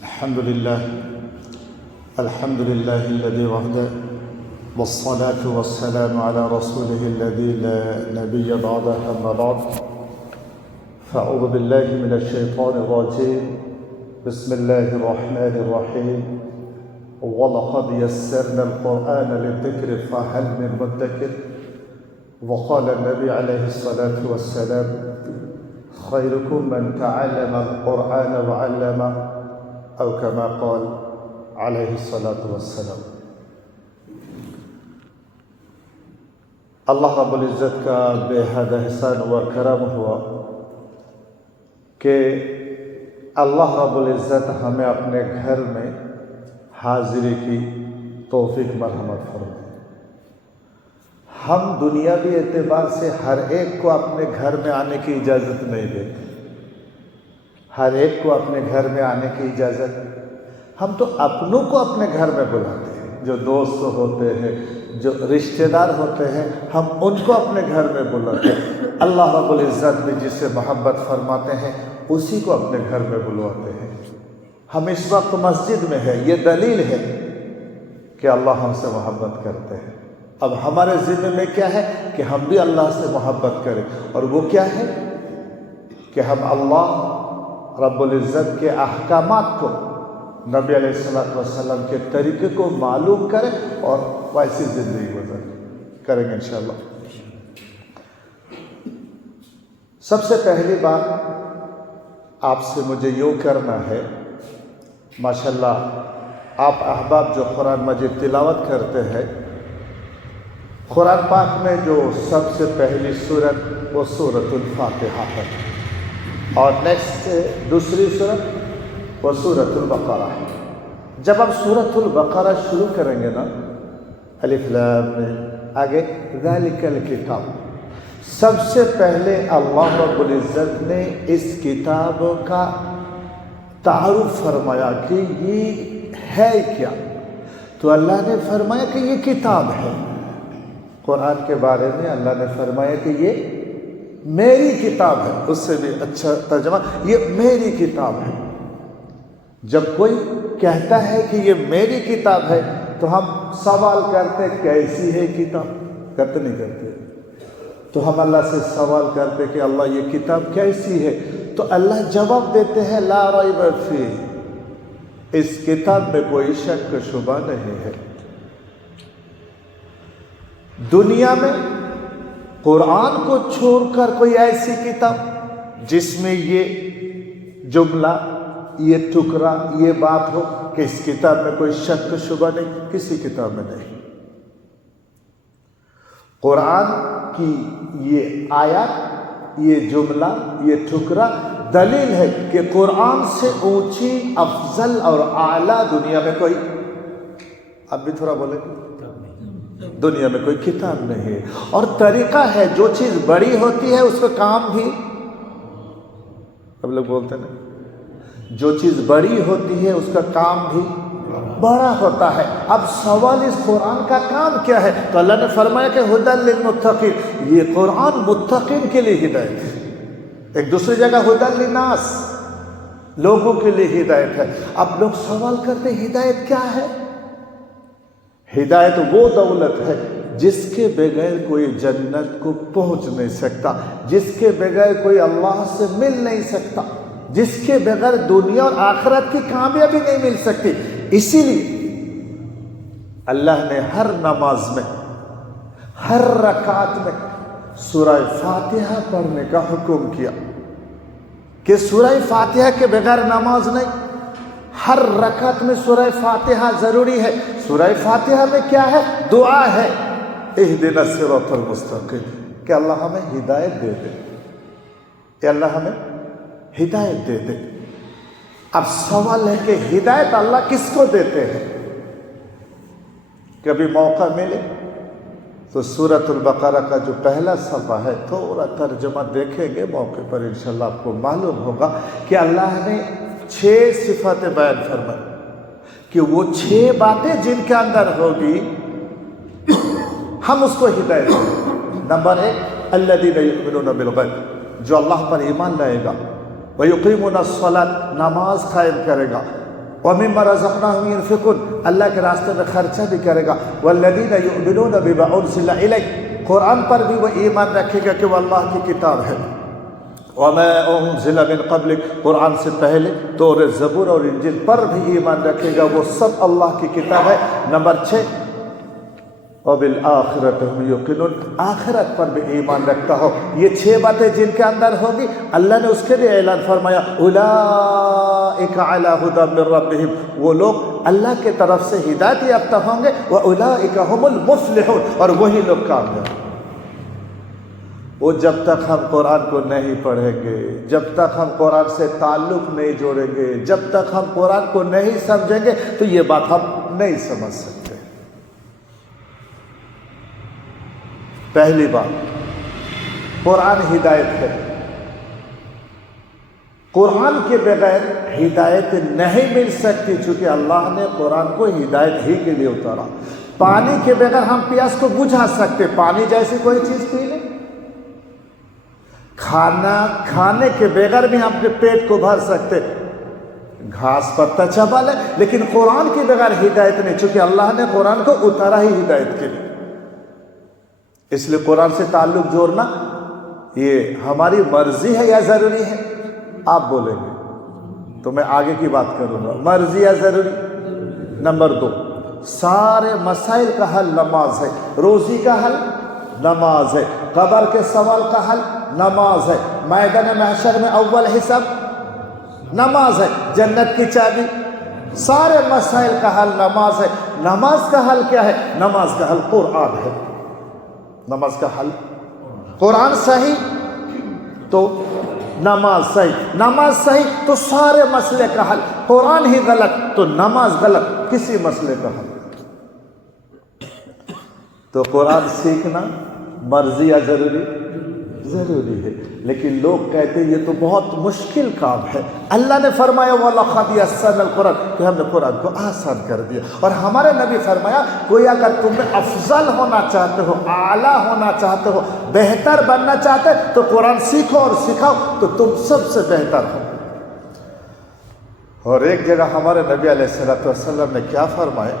الحمد لله الذي وحده والصلاة والسلام على رسوله الذي لا نبي بعده أما بعد فأعوذ بالله من الشيطان الرجيم بسم الله الرحمن الرحيم ولقد يسرنا القرآن للذكر فهل من مدكر وقال النبي عليه الصلاة والسلام خيركم من تعلم القرآن وعلمه أو كما قال عليه الصلاة والسلام۔ اللہ رب العزت کا بے حد احسان و کرم ہوا کہ اللہ رب العزت ہمیں اپنے گھر میں حاضری کی توفیق مرحمت فرمائے۔ ہم دنیاوی اعتبار سے ہر ایک کو اپنے گھر میں آنے کی اجازت نہیں دیتے، ہر ایک کو اپنے گھر میں آنے کی اجازت، ہم تو اپنوں کو اپنے گھر میں بلاتے ہیں، جو دوست ہوتے ہیں، جو رشتہ دار ہوتے ہیں، ہم ان کو اپنے گھر میں بلاتے ہیں۔ اللہ رب العزت بھی جس سے محبت فرماتے ہیں اسی کو اپنے گھر میں بلواتے ہیں۔ ہم اس وقت مسجد میں ہیں، یہ دلیل ہے کہ اللہ ہم سے محبت کرتے ہیں۔ اب ہمارے ذمہ میں کیا ہے کہ ہم بھی اللہ سے محبت کریں، اور وہ کیا ہے کہ ہم اللہ رب العزت کے احکامات کو، نبی علیہ السلام کے طریقے کو معلوم کریں اور ویسی زندگی گزر کریں گے انشاءاللہ۔ سب سے پہلی بات آپ سے مجھے یوں کرنا ہے، ماشاءاللہ آپ احباب جو قرآن مجید تلاوت کرتے ہیں، قرآن پاک میں جو سب سے پہلی سورت وہ سورۃ الفاتحہ ہے، اور نیکسٹ دوسری سورت وہ سورۃ البقرہ ہے۔ جب ہم سورۃ البقرہ شروع کریں گے نا، الف لام میم، آگے ذالک الکتاب، سب سے پہلے اللہ رب العزت نے اس کتاب کا تعارف فرمایا کہ یہ ہے کیا، تو اللہ نے فرمایا کہ یہ کتاب ہے۔ قرآن کے بارے میں اللہ نے فرمایا کہ یہ میری کتاب ہے، اس سے بھی اچھا ترجمہ یہ میری کتاب ہے۔ جب کوئی کہتا ہے کہ یہ میری کتاب ہے تو ہم سوال کرتے کیسی ہے کتاب، کرتے نہیں کرتے، تو ہم اللہ سے سوال کرتے کہ اللہ یہ کتاب کیسی ہے، تو اللہ جواب دیتے ہیں لا ریب فیہ، اس کتاب میں کوئی شک شبہ نہیں ہے۔ دنیا میں قرآن کو چھوڑ کر کوئی ایسی کتاب جس میں یہ جملہ، یہ ٹکڑا، یہ بات ہو کہ اس کتاب میں کوئی شک شبہ نہیں، کسی کتاب میں نہیں۔ قرآن کی یہ آیات، یہ جملہ، یہ ٹکڑا دلیل ہے کہ قرآن سے اونچی، افضل اور اعلیٰ دنیا میں کوئی، اب بھی تھوڑا بولے دنیا میں کوئی کتاب نہیں ہے۔ اور طریقہ ہے، جو چیز بڑی ہوتی ہے اس کا کام بھی، اب لوگ بولتے ہیں جو چیز بڑی ہوتی ہے اس کا کام بھی بڑا ہوتا ہے۔ اب سوال اس قرآن کا کام کیا ہے، تو اللہ نے فرمایا کہ ھدی للمتقین، یہ قرآن متقین کے لیے ہدایت ہے۔ ایک دوسری جگہ ھدی للناس، لوگوں کے لیے ہدایت ہے۔ اب لوگ سوال کرتے ہیں ہدایت کیا ہے؟ ہدایت وہ دولت ہے جس کے بغیر کوئی جنت کو پہنچ نہیں سکتا، جس کے بغیر کوئی اللہ سے مل نہیں سکتا، جس کے بغیر دنیا اور آخرت کی کامیابی نہیں مل سکتی۔ اسی لیے اللہ نے ہر نماز میں، ہر رکعت میں سورہ فاتحہ پڑھنے کا حکم کیا کہ سورہ فاتحہ کے بغیر نماز نہیں، ہر رکعت میں سورہ فاتحہ ضروری ہے۔ سورہ فاتحہ میں کیا ہے؟ دعا ہے، اہدنا الصراط المستقیم، کہ اللہ ہمیں ہدایت دے دے، کہ اللہ ہمیں ہدایت دے دے۔ اب سوال ہے کہ ہدایت اللہ کس کو دیتے ہیں؟ کبھی موقع ملے تو سورۃ البقرہ کا جو پہلا صفحہ ہے تھوڑا ترجمہ دیکھیں گے موقع پر، انشاءاللہ آپ کو معلوم ہوگا کہ اللہ نے 6 صفات بیان فرمائی کہ وہ 6 باتیں جن کے اندر ہوگی ہم اس کو ہدایت دیں۔ نمبر 1، الذین یؤمنون بالغیب، جو اللہ پر ایمان لائے گا، وَيُقِيمُونَ الصَّلَاةَ، نماز قائم کرے گا، وَمِمَّا رَزَقْنَاهُمْ يُنْفِقُونَ اللہ کے راستے میں خرچہ بھی کرے گا. وَالَّذِينَ يُؤْمِنُونَ بِمَا أُنزِلَ إِلَيْكَ قرآن پر بھی وہ ایمان رکھے گا کہ وہ اللہ کی کتاب ہے. وَمَا أُنزِلَ مِن قَبْلِكَ قرآن سے پہلے تورات زبور اور انجیل پر بھی ایمان رکھے گا، وہ سب اللہ کی کتاب ہے. نمبر 6 وَبِالْآخِرَةِ هُمْ يُوقِنُونَ آخرت پر بھی ایمان رکھتا ہو. یہ 6 باتیں جن کے اندر ہوگی اللہ نے اس کے لیے اعلان فرمایا أُولَٰئِكَ عَلَىٰ هُدًى مِّن رَّبِّهِمْ وہ لوگ اللہ کے طرف سے ہدایت یافتہ ہوں گے. وَأُولَٰئِكَ هُمُ الْمُفْلِحُونَ اور وہی لوگ کامیاب. وہ جب تک ہم قرآن کو نہیں پڑھیں گے، جب تک ہم قرآن سے تعلق نہیں جوڑیں گے، جب تک ہم قرآن کو نہیں سمجھیں گے تو یہ بات ہم نہیں سمجھ سکتے. پہلی بات قرآن ہدایت ہے. قرآن کے بغیر ہدایت نہیں مل سکتی، چونکہ اللہ نے قرآن کو ہدایت ہی کے لیے اتارا. پانی کے بغیر ہم پیاس کو بجھا سکتے، پانی جیسی کوئی چیز پی لیں. کھانا کھانے کے بغیر بھی ہم اپنے پیٹ کو بھر سکتے، گھاس پتہ چبا لیں، لیکن قرآن کے بغیر ہدایت نہیں، چونکہ اللہ نے قرآن کو اتارا ہی ہدایت کے لیے. اس لیے قرآن سے تعلق جوڑنا یہ ہماری مرضی ہے یا ضروری ہے؟ آپ بولیں گے تو میں آگے کی بات کروں گا. مرضی یا ضروری؟ نمبر 2 سارے مسائل کا حل نماز ہے. روزی کا حل نماز ہے. قبر کے سوال کا حل نماز ہے. میدان محشر میں اول حساب نماز ہے. جنت کی چابی، سارے مسائل کا حل نماز ہے. نماز کا حل کیا ہے؟ نماز کا حل قرآن ہے. نماز کا حل قرآن صحیح تو نماز صحیح، نماز صحیح تو سارے مسئلے کا حل. قرآن ہی غلط تو نماز غلط، کسی مسئلے کا حل. تو قرآن سیکھنا مرضی یا ضروری؟ ضروری ہے. لیکن لوگ کہتے ہیں یہ تو بہت مشکل کام ہے. اللہ نے فرمایا وَلَقَدْ يَسَّرْنَا الْقُرْآنَ کہ ہم نے قرآن کو آسان کر دیا. اور ہمارے نبی فرمایا کوئی اگر تم میں افضل ہونا چاہتے ہو، اعلیٰ ہونا چاہتے ہو، بہتر بننا چاہتے تو قرآن سیکھو اور سکھاؤ تو تم سب سے بہتر ہو. اور ایک جگہ ہمارے نبی علیہ السلام نے کیا فرمایا،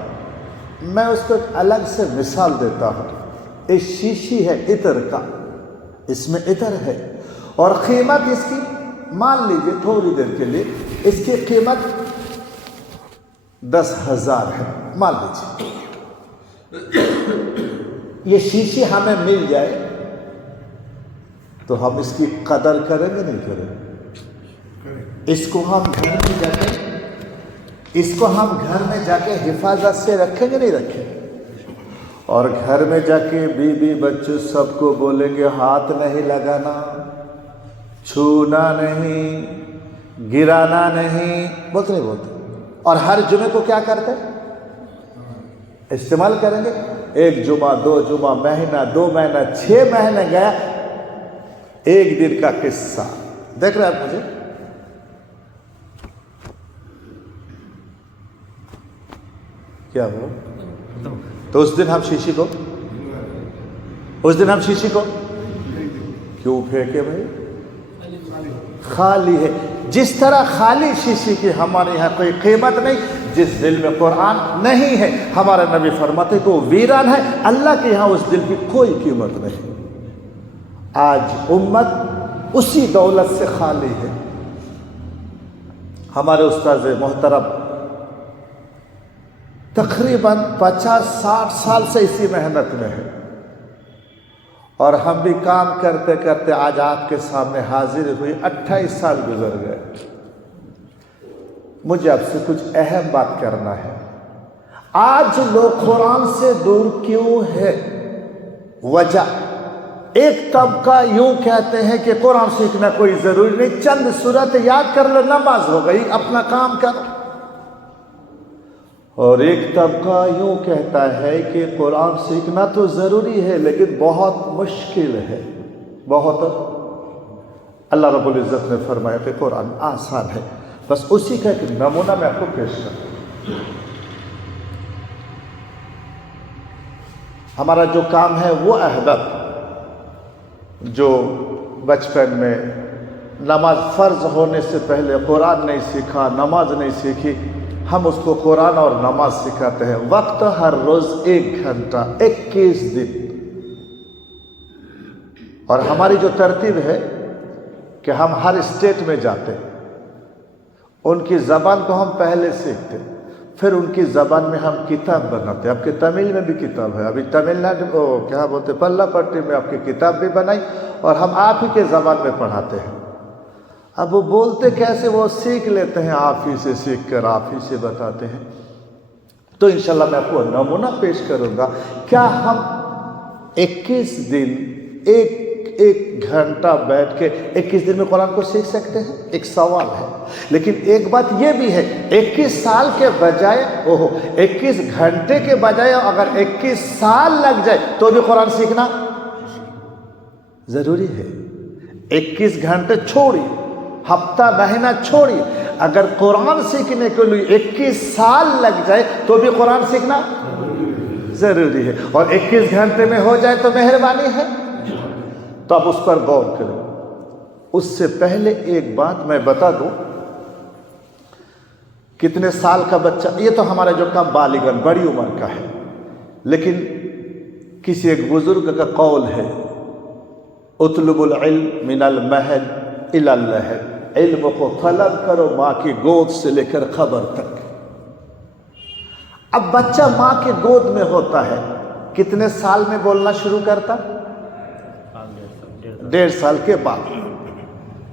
میں اس کو ایک الگ سے مثال دیتا ہوں. ایک شیشی ہے عطر کا، اس میں عطر ہے اور قیمت اس کی مان لیجئے تھوڑی دیر کے لیے اس کی قیمت 10,000 ہے مان لیجئے. یہ شیشی ہمیں مل جائے تو ہم اس کی قدر کریں گے نہیں کریں گے؟ اس کو ہم گھر میں جا کے حفاظت سے رکھیں گے نہیں رکھیں گے؟ اور گھر میں جا کے بیوی بچوں سب کو بولیں گے ہاتھ نہیں لگانا، چھونا نہیں، گرانا نہیں، بولتے نہیں بولتے. اور ہر جمعے کو کیا کرتے استعمال کریں گے. 1 جمعہ 2 جمعہ مہینہ 2 مہینہ 6 مہینے گیا، ایک دن کا قصہ دیکھ رہے آپ مجھے. کیا ہوا؟ تو اس دن ہم شیشی کو کیوں پھینکے بھائی؟ خالی ہے. جس طرح خالی شیشی کی ہمارے یہاں کوئی قیمت نہیں، جس دل میں قرآن نہیں ہے ہمارے نبی فرماتے کہ وہ ویران ہے. اللہ کے یہاں اس دل کی کوئی قیمت نہیں. آج امت اسی دولت سے خالی ہے. ہمارے استاذ محترم تقریباً 50-60 سال سے اسی محنت میں ہے، اور ہم بھی کام کرتے کرتے آج آپ کے سامنے حاضر ہوئی. 28 سال گزر گئے. مجھے آپ سے کچھ اہم بات کرنا ہے. آج لوگ قرآن سے دور کیوں ہے؟ وجہ ایک طبقہ یوں کہتے ہیں کہ قرآن سیکھنا کوئی ضروری نہیں، چند سورت یاد کر لو نماز ہو گئی، اپنا کام کرو. اور ایک طبقہ یوں کہتا ہے کہ قرآن سیکھنا تو ضروری ہے لیکن بہت مشکل ہے. بہت اللہ رب العزت نے فرمایا کہ قرآن آسان ہے. بس اسی کا ایک نمونہ میں آپ کو پیش کروں. ہمارا جو کام ہے وہ احباب جو بچپن میں نماز فرض ہونے سے پہلے قرآن نہیں سیکھا، نماز نہیں سیکھی، ہم اس کو قرآن اور نماز سکھاتے ہیں. وقت ہر روز 1 گھنٹہ 21 دن. اور ہماری جو ترتیب ہے کہ ہم ہر اسٹیٹ میں جاتے, ان کی زبان کو ہم پہلے سیکھتے, پھر ان کی زبان میں ہم کتاب بناتے. آپ کے تمل میں بھی کتاب ہے, ابھی تمل ناڈو کیا بولتے پلّا پٹی میں آپ کی کتاب بھی بنائی اور ہم آپ ہی کے زبان میں پڑھاتے ہیں. اب وہ بولتے کیسے, وہ سیکھ لیتے ہیں, آپ ہی سے سیکھ کر آپ ہی سے بتاتے ہیں. تو انشاءاللہ میں آپ کو نمونہ پیش کروں گا. کیا ہم 21 دن ایک گھنٹہ بیٹھ کے 21 دن میں قرآن کو سیکھ سکتے ہیں؟ ایک سوال ہے. لیکن ایک بات یہ بھی ہے, 21 سال کے بجائے 21 گھنٹے کے بجائے اگر 21 سال لگ جائے تو بھی قرآن سیکھنا ضروری ہے. 21 گھنٹے چھوڑی, ہفتہ مہینہ چھوڑی, اگر قرآن سیکھنے کے لیے 21 سال لگ جائے تو بھی قرآن سیکھنا ضروری ہے. اور 21 گھنٹے میں ہو جائے تو مہربانی ہے. تو آپ اس پر غور کریں. اس سے پہلے ایک بات میں بتا دوں, کتنے سال کا بچہ, یہ تو ہمارا جو کم بالغ بڑی عمر کا ہے, لیکن کسی ایک بزرگ کا قول ہے, اطلب العلم من المہد الی اللحد, علم کو طلب کرو ماں کی گود سے لے کر قبر تک. اب بچہ ماں کی گود میں ہوتا ہے, کتنے سال میں بولنا شروع کرتا؟ 1.5 سال کے بعد.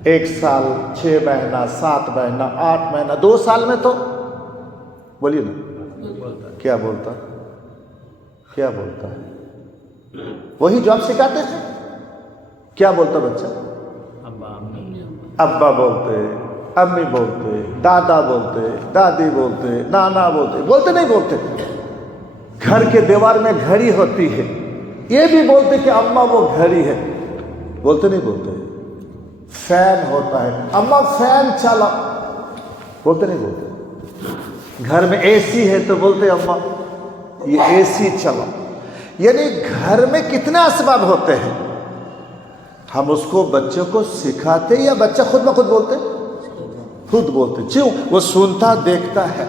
1 سال 6 مہینہ 7 مہینہ 8 مہینہ 2 سال میں تو بولیے نا, کیا بولتا ہے وہی جو آپ سکھاتے ہیں. کیا بولتا بچہ؟ ابا بولتے, امی بولتے, دادا بولتے, دادی بولتے, نانا بولتے نہیں بولتے. گھر کے دیوار میں گھڑی ہوتی ہے, یہ بھی بولتے کہ اماں وہ گھڑی ہے, بولتے نہیں بولتے. فین ہوتا ہے, اماں فین چلا, بولتے نہیں بولتے. گھر میں اے سی ہے تو بولتے اماں یہ اے سی چلا. یعنی گھر میں کتنے اسباب ہوتے ہیں, ہم اس کو بچوں کو سکھاتے یا بچہ خود بخود بولتے؟ خود بولتے. کیوں؟ وہ سنتا دیکھتا ہے.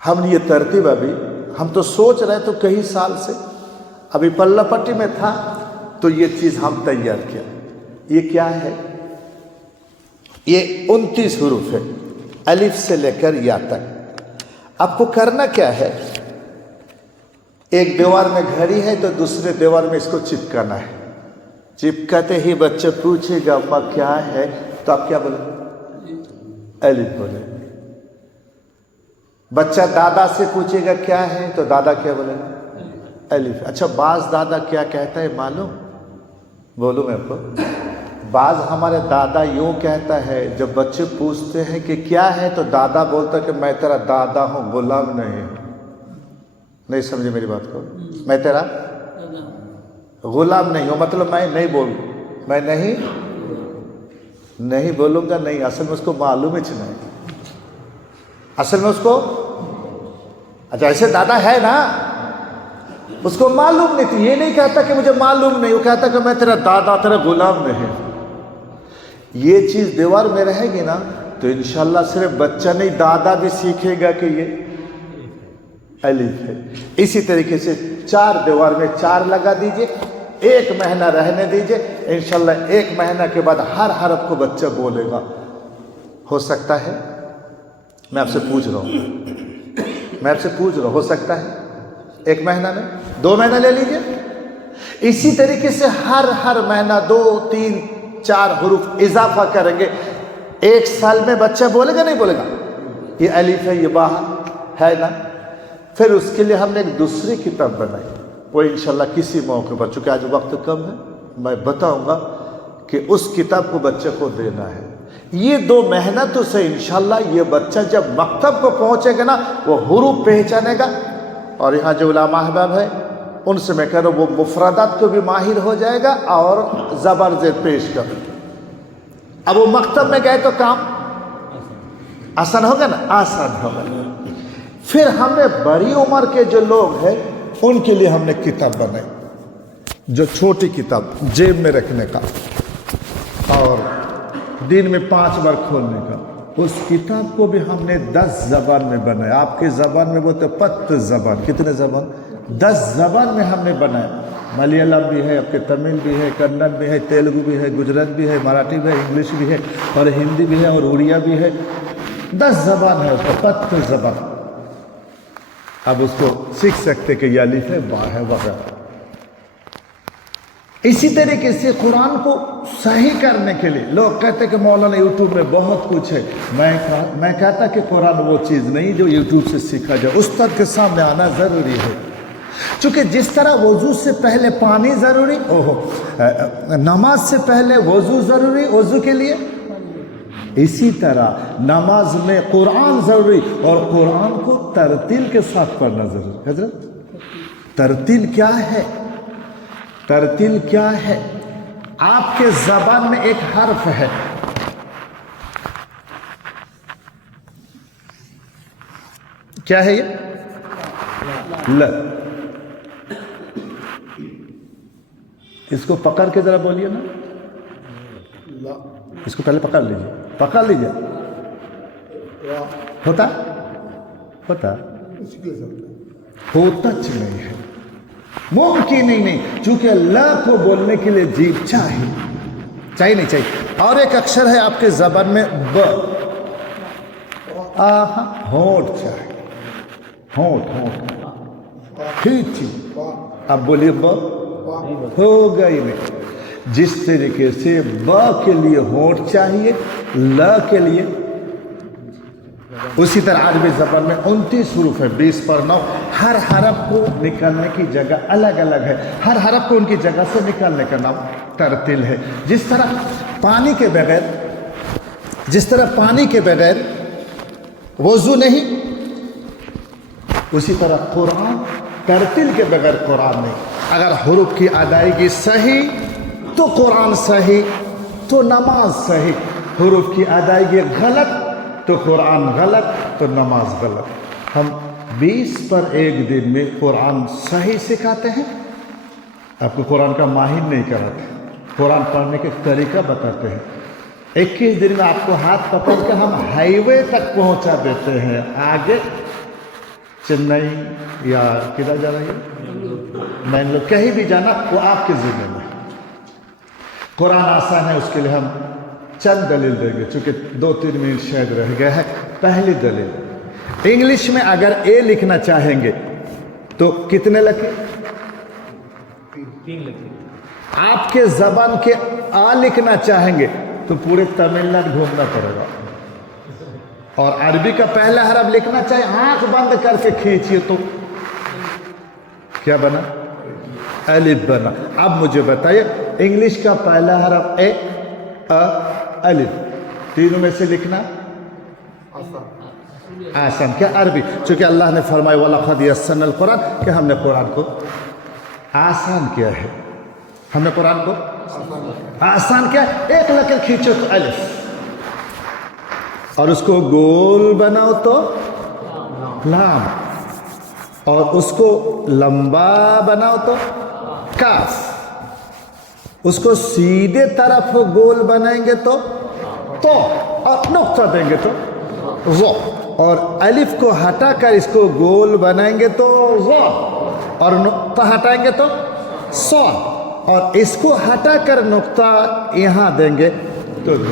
ہم نے یہ ترتیب ابھی ہم تو سوچ رہے تو کئی سال سے, ابھی پلّا پٹی میں تھا تو یہ چیز ہم تیار کیا. یہ کیا ہے؟ یہ 29 حروف ہے, الف سے لے کر یا تک. آپ کو کرنا کیا ہے, ایک دیوار میں گھڑی ہے تو دوسرے دیوار میں اس کو چپکانا ہے. چپکاتے ہی بچہ پوچھے گا اماں کیا ہے, تو آپ کیا بولیں؟ الف بولیں. بچہ دادا سے پوچھے گا کیا ہے تو دادا کیا بولیں؟ الف. اچھا, بعض دادا کیا کہتا ہے معلوم؟ بولوں میں آپ کو. بعض ہمارے دادا یوں کہتا ہے, جب بچے پوچھتے ہیں کہ کیا ہے تو دادا بولتا کہ میں تیرا دادا ہوں, غلام نہیں ہوں. نہیں سمجھے میری بات کو؟ میں تیرا غلام نہیں ہوں, مطلب میں نہیں بولوں گا. نہیں, اصل میں اس کو معلوم ہی نہیں. اصل میں اس کو اچھا ایسے دادا ہے نا, اس کو معلوم نہیں تھی. یہ نہیں کہتا کہ مجھے معلوم نہیں, وہ کہتا کہ میں تیرا دادا تیرا غلام نہیں. یہ چیز دیوار میں رہے گی نا تو انشاءاللہ صرف بچہ نہیں دادا بھی سیکھے گا کہ یہ الف ہے. اسی طریقے سے 4 دیوار میں 4 لگا دیجئے, 1 مہینہ رہنے دیجئے, انشاءاللہ 1 مہینہ کے بعد ہر حرف کو بچہ بولے گا. ہو سکتا ہے؟ میں آپ سے پوچھ رہا ہوں, ہو سکتا ہے 1 مہینہ میں؟ 2 مہینہ لے لیجئے. اسی طریقے سے ہر مہینہ 2 3 4 حروف اضافہ کریں گے. 1 سال میں بچہ بولے گا نہیں بولے گا؟ یہ الف ہے, یہ با ہے نا. پھر اس کے لیے ہم نے ایک دوسری کتاب بنائی, وہ انشاءاللہ کسی موقع پر, چونکہ آج وقت کم ہے, میں بتاؤں گا کہ اس کتاب کو بچے کو دینا ہے. یہ 2 محنتوں سے انشاءاللہ یہ بچہ جب مکتب کو پہنچے گا نا وہ حروف پہچانے گا. اور یہاں جو علماء احباب ہے ان سے میں کہہ رہا ہوں وہ مفردات کو بھی ماہر ہو جائے گا اور زبر زیر پیش کر. اب وہ مکتب میں گئے تو کام آسان ہوگا نا, آسان ہوگا. پھر ہم نے بڑی عمر کے جو لوگ ہیں ان کے لیے ہم نے کتاب بنائی, جو چھوٹی کتاب جیب میں رکھنے کا اور دن میں 5 بار کھولنے کا. اس کتاب کو بھی ہم نے 10 زبان میں بنایا. آپ کی زبان میں بولتے پت زبان. کتنے زبان؟ 10 زبان میں ہم نے بنایا. ملیالم بھی ہے، آپ کے تمل بھی ہے، کنڑ بھی ہے، تیلگو بھی ہے، گجرات بھی ہے، مراٹھی بھی ہے، انگلش بھی ہے، اور ہندی بھی ہے، اور اڑیا بھی ہے. 10 زبان ہے اس کا، پت زبان. اب اس کو سیکھ سکتے کہ یہ الف ہے، با ہے، وغیرہ. اسی طریقے سے قرآن کو صحیح کرنے کے لیے لوگ کہتے کہ مولانا یوٹیوب میں بہت کچھ ہے. میں کہتا کہ قرآن وہ چیز نہیں جو یوٹیوب سے سیکھا جائے. استاد کے سامنے آنا ضروری ہے. چونکہ جس طرح وضو سے پہلے پانی ضروری، نماز سے پہلے وضو ضروری وضو کے لیے، اسی طرح نماز میں قرآن ضروری، اور قرآن کو ترتیل کے ساتھ پڑھنا ضروری. حضرت ترتیل کیا ہے؟ ترتیل کیا ہے؟ آپ کے زبان میں ایک حرف ہے، کیا ہے یہ؟ ل. اس کو پکڑ کے ذرا بولیے نا. اس کو پہلے پکڑ لیجیے، پکڑ لیجیے. ہوتا ہوتا نہیں ہے، ممکن ہی نہیں. چونکہ اللہ کو بولنے کے لیے جیب چاہیے نہیں چاہیے. اور ایک اکشر ہے آپ کے زبان میں ب. ہونٹ چاہیے، ہونٹ ٹھیک. اب بولیے ب. ہوگا ہی نہیں. جس طریقے سے ب کے لیے ہونٹ چاہیے، ل کے لیے، اسی طرح عربی زبان میں 29 حروف ہے، 20 پر 9. ہر حرف کو نکالنے کی جگہ الگ الگ ہے. ہر حرف کو ان کی جگہ سے نکالنے کا نام ترتیل ہے. جس طرح پانی کے بغیر وضو نہیں، اسی طرح قرآن ترتیل کے بغیر قرآن نہیں. اگر حروف کی ادائیگی صحیح تو قرآن صحیح، تو نماز صحیح. حروف کی ادائیگی غلط تو قرآن غلط، تو نماز غلط. ہم 20 پر 1 دن میں قرآن صحیح سکھاتے ہیں. آپ کو قرآن کا ماہر نہیں کراتے، قرآن پڑھنے کے طریقہ بتاتے ہیں. 21 دن میں آپ کو ہاتھ پکڑ کے ہم ہائی وے تک پہنچا دیتے ہیں. آگے چنئی یا کدھر جا رہی ہے، بنگلور، کہیں بھی جانا وہ آپ کے ذمہ میں. قرآن آسان ہے، اس کے لیے ہم چند دلیل دیں گے، چونکہ 2-3 منٹ شاید رہ گئے ہیں. پہلی دلیل، انگلش میں اگر اے لکھنا چاہیں گے تو کتنے لکھیں؟ 3 لکھیں. آپ کے زبان کے آ لکھنا چاہیں گے تو پورے تمل ناڈو گھومنا پڑے گا. اور عربی کا پہلا حرف لکھنا چاہے آنکھ بند کر کے کھینچیے تو کیا بنا؟ الف بنا. اب مجھے بتائیے انگلش کا پہلا حرف اے، الف، تینوں میں سے لکھنا آسان. کیا عربی؟ چونکہ اللہ نے فرمایا وَلَقَدْ يَسَّرْنَا الْقُرْآنَ، کہ ہم نے قرآن کو آسان کیا ہے. ہم نے قرآن کو آسان کیا. ایک لکیر کھینچو تو الف، اور اس کو گول بناؤ تو لام، اور اس کو لمبا بناؤ تو کاف، اس کو سیدھے طرف گول بنائیں گے تو اور نقطہ دیں گے تو ظ، اور الف کو ہٹا کر اس کو گول بنائیں گے تو ظ، اور نقطہ ہٹائیں گے تو صاد، اور اس کو ہٹا کر نقطہ یہاں دیں گے تو ظ.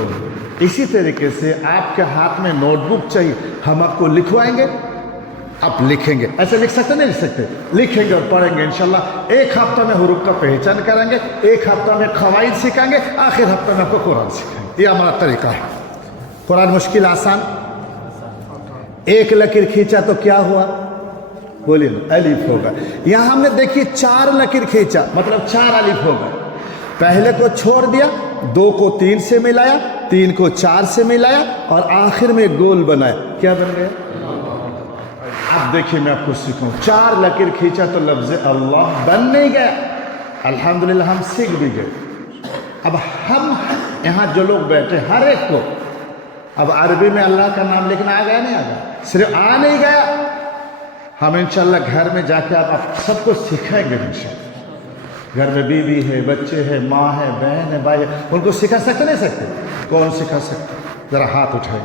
اسی طریقے سے آپ کے ہاتھ میں نوٹ بک چاہیے، ہم آپ کو لکھوائیں گے، آپ لکھیں گے. ایسے لکھ سکتے نہیں لکھ سکتے؟ لکھیں گے اور پڑھیں گے انشاءاللہ. 1 ہفتہ میں حروف کا پہچان کریں گے، 1 ہفتہ میں قواعد سکھائیں گے، آخر ہفتہ میں آپ کو قرآن سکھائیں گے. یہ ہمارا طریقہ ہے. قرآن مشکل آسان. 1 لکیر کھینچا تو کیا ہوا؟ بولیے نا، الف ہوگا. یہاں ہم نے دیکھیے 4 لکیر کھینچا، مطلب 4 الف ہوگا. پہلے کو چھوڑ دیا، 2 کو 3 سے ملایا، 3 کو 4 سے ملایا، اور آخر میں گول بنایا. کیا بن گیا؟ اب دیکھیے میں آپ کو سکھاؤں. 4 لکیر کھینچا تو لفظ اللہ بن نہیں گیا. الحمدللہ ہم سیکھ بھی گئے. اب ہم یہاں جو لوگ بیٹھے ہر ایک کو اب عربی میں اللہ کا نام لکھنا آ گیا نہیں آ گیا؟ صرف آ نہیں گیا. ہم انشاءاللہ گھر میں جا کے آپ سب کو سکھائیں گے انشاءاللہ. گھر میں بیوی ہے، بچے ہیں، ماں ہے، بہن ہے، بھائی ہے، ان کو سکھا سکتے نہیں سکتے؟ کون سکھا سکتے؟ ذرا ہاتھ اٹھائیں.